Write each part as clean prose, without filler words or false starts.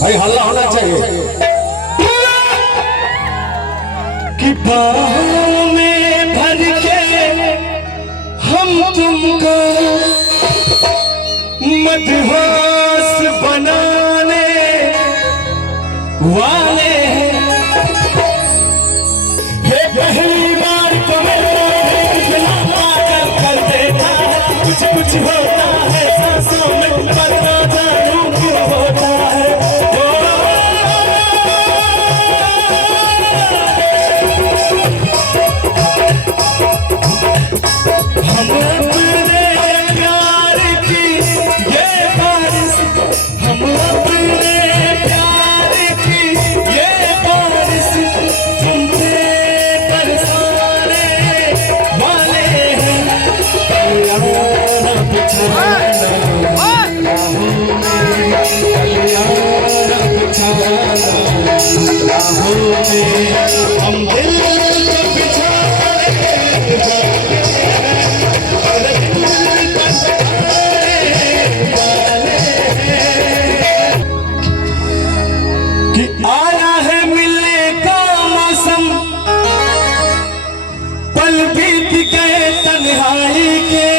भाई हल्ला होना चाहिए कि बाहों में भर के हम तुमको मदहोश बनाने वाले हैं। ये पहली बार तुम्हें कर देता है, कुछ कुछ होता है सांसों में, पता जानूं क्यों होता है। हम अपने प्यार की ये बारिश, हम अपने प्यार की ये बारिश तुमसे बरसाने वाले हैं। कल्याण बिछाना हम दिल कि आया है मिलने का मौसम, पल बीत गए तन्हाई के,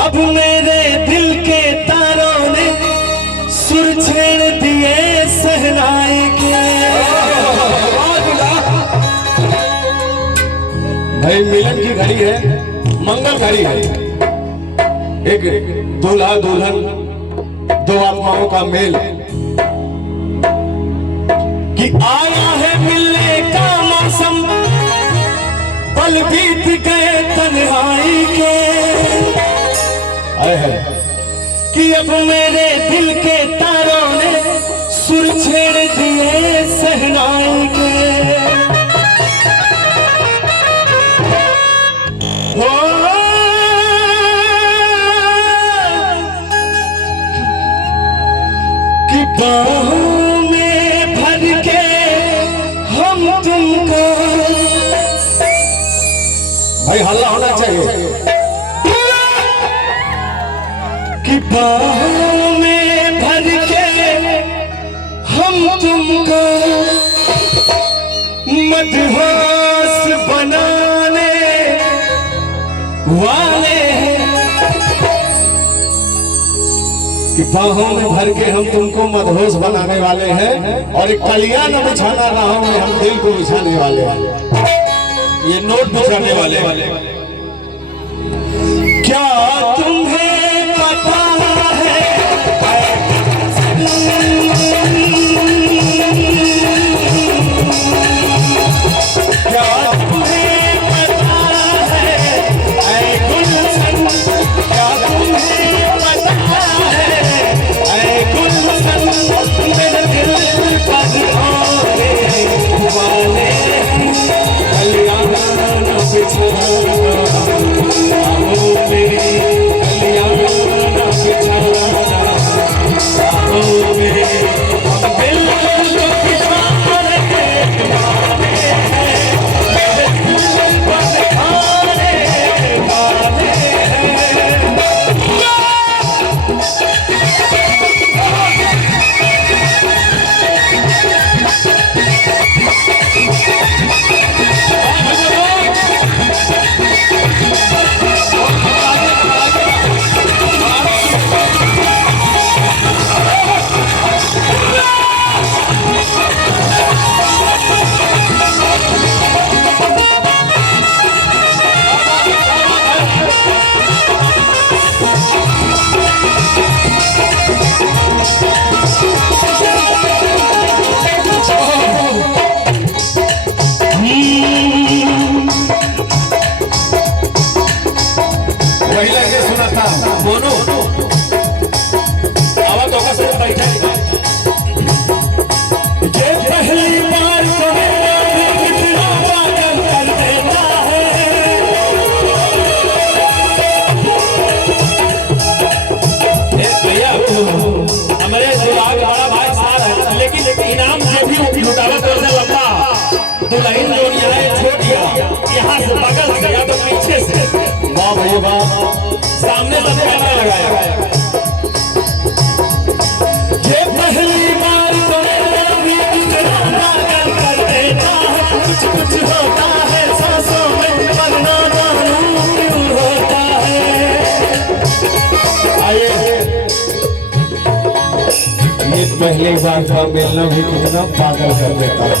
अब मेरे दिल के तारों ने सुर छेड़ दिए सहनाई के। भाई मिलन की घड़ी है, मंगल घड़ी है, एक दूल्हा दुल्हन दो आत्माओं का मेल। कि आया है मिलने का मौसम, पल बीत गए तन्हाई के, आए है कि अब मेरे दिल के तारों ने सुर छेड़ दिए सहनाई के। हो कि बाहों में भर के हम तुमको, भाई हल्ला होना चाहिए कि बाहों में भर के हम तुमको मदहोश बनाने वाले हैं। कि बाहों में भर के हम तुमको मदहोश बनाने वाले हैं, और एक कलियां न बिछाना राहों में हम दिल को बिछाने वाले हैं। ये नोट बिछाने वाले क्या तुम्हें पता है क्या तुम्हें पता है ऐ गुलशन, क्या तुम्हें पता है ऐ गुलशन, मेरे दिल पर आने वाले कल्याण बिछाना, आओ मेरी कल्याण बिछाना, आओ मेरे हम दिल को बिछाने वाले हैं, मेरे दिल पर आने वाले हैं। वही लगे सुना था मोनू आवाज होगा से बैठा। ये पहली बार तुम्हें इतना पागल कर देता है, भैया हमारे दुल्हा का बड़ा भाई साथ है, लेकिन इनाम से भी लुटावा कर दे लंबा दुल्हन जो यहाँ छोड़ दिया, यहाँ से बगल से या तो पीछे से, वाह भैया वाह, सामने सब कैमरा लगाया। पहली बार का मिलना भी कितना पागल कर देता है।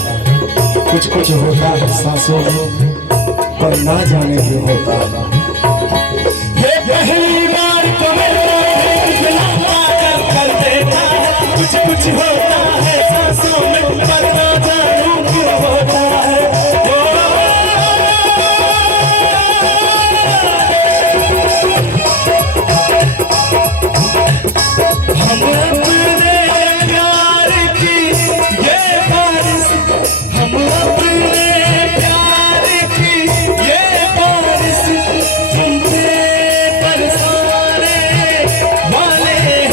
कुछ कुछ होता है सांसों में, पर ना जाने क्यों होता है। ये पहली बार को मिलना कितना पागल कर देता है। कुछ कुछ होता है सांसों में, पर ना जानूं क्यों होता है। हम अपने प्यार की ये बारिश, हम अपने प्यार की ये बारिश तुम पे बरसाने वाले हैं।